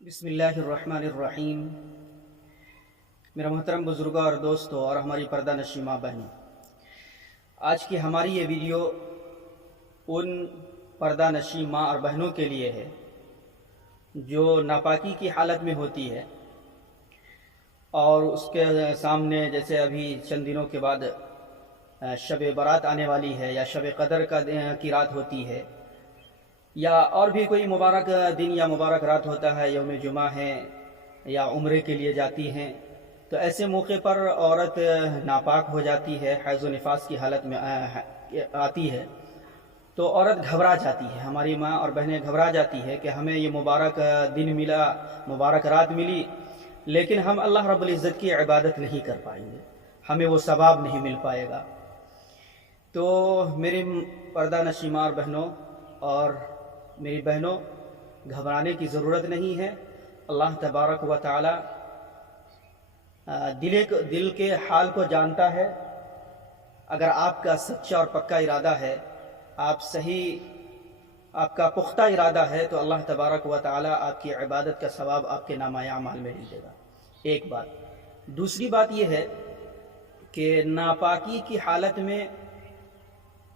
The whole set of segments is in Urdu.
بسم اللہ الرحمن الرحیم۔ میرا محترم بزرگوں اور دوستوں اور ہماری پردہ نشین ماں بہنوں، آج کی ہماری یہ ویڈیو ان پردہ نشین ماں اور بہنوں کے لیے ہے جو ناپاکی کی حالت میں ہوتی ہے اور اس کے سامنے جیسے ابھی چند دنوں کے بعد شب برات آنے والی ہے یا شب قدر کی رات ہوتی ہے یا اور بھی کوئی مبارک دن یا مبارک رات ہوتا ہے، یوم جمعہ ہے یا عمرے کے لیے جاتی ہیں، تو ایسے موقع پر عورت ناپاک ہو جاتی ہے، حیض و نفاس کی حالت میں آتی ہے تو عورت گھبرا جاتی ہے۔ ہماری ماں اور بہنیں گھبرا جاتی ہے کہ ہمیں یہ مبارک دن ملا، مبارک رات ملی، لیکن ہم اللہ رب العزت کی عبادت نہیں کر پائیں گے، ہمیں وہ ثواب نہیں مل پائے گا۔ تو میری پردہ نشین ماں اور بہنوں اور میری بہنوں، گھبرانے کی ضرورت نہیں ہے۔ اللہ تبارک و تعالی دل کے حال کو جانتا ہے۔ اگر آپ کا سچا اور پکا ارادہ ہے، آپ کا پختہ ارادہ ہے، تو اللہ تبارک و تعالی آپ کی عبادت کا ثواب آپ کے نامہ اعمال میں لکھ دے گا۔ ایک بات۔ دوسری بات یہ ہے کہ ناپاکی کی حالت میں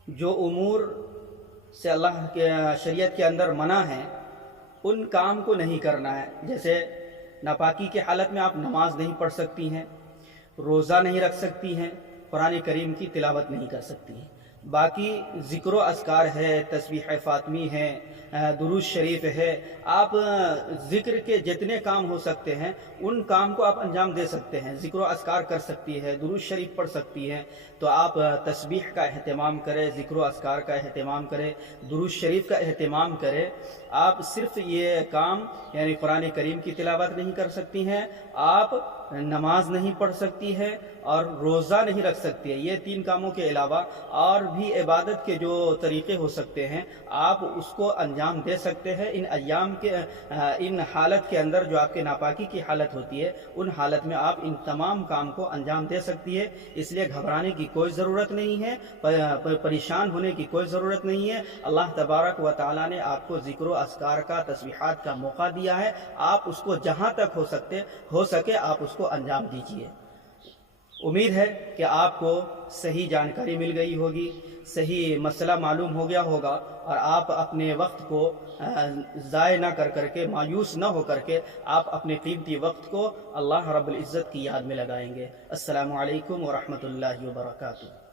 جو امور سے اللہ کے شریعت کے اندر منع ہے، ان کام کو نہیں کرنا ہے۔ جیسے ناپاکی کی حالت میں آپ نماز نہیں پڑھ سکتی ہیں، روزہ نہیں رکھ سکتی ہیں، قرآن کریم کی تلاوت نہیں کر سکتی ہیں۔ باقی ذکر و اذکار ہے، تسبیح فاطمی ہے، درود شریف ہے، آپ ذکر کے جتنے کام ہو سکتے ہیں ان کام کو آپ انجام دے سکتے ہیں۔ ذکر و اذکار کر سکتی ہے، درود شریف پڑھ سکتی ہیں، تو آپ تسبیح کا اہتمام کریں، ذکر و اذکار کا اہتمام کریں، درود شریف کا اہتمام کریں۔ آپ صرف یہ کام یعنی قرآن کریم کی تلاوت نہیں کر سکتی ہیں، آپ نماز نہیں پڑھ سکتی ہے اور روزہ نہیں رکھ سکتی ہے۔ یہ تین کاموں کے علاوہ اور بھی عبادت کے جو طریقے ہو سکتے ہیں آپ اس کو انجام دے سکتے ہیں۔ ان حالت کے اندر جو آپ کے ناپاکی کی حالت ہوتی ہے، ان حالت میں آپ ان تمام کام کو انجام دے سکتی ہے۔ اس لیے گھبرانے کی کوئی ضرورت نہیں ہے، پریشان ہونے کی کوئی ضرورت نہیں ہے۔ اللہ تبارک و تعالی نے آپ کو ذکر و اذکار کا، تسبیحات کا موقع دیا ہے، آپ اس کو جہاں تک ہو سکے آپ اس کو انجام دیجیے۔ امید ہے کہ آپ کو صحیح جانکاری مل گئی ہوگی، صحیح مسئلہ معلوم ہو گیا ہوگا، اور آپ اپنے وقت کو ضائع نہ کر کے، مایوس نہ ہو کر کے، آپ اپنے قیمتی وقت کو اللہ رب العزت کی یاد میں لگائیں گے۔ السلام علیکم ورحمۃ اللہ وبرکاتہ۔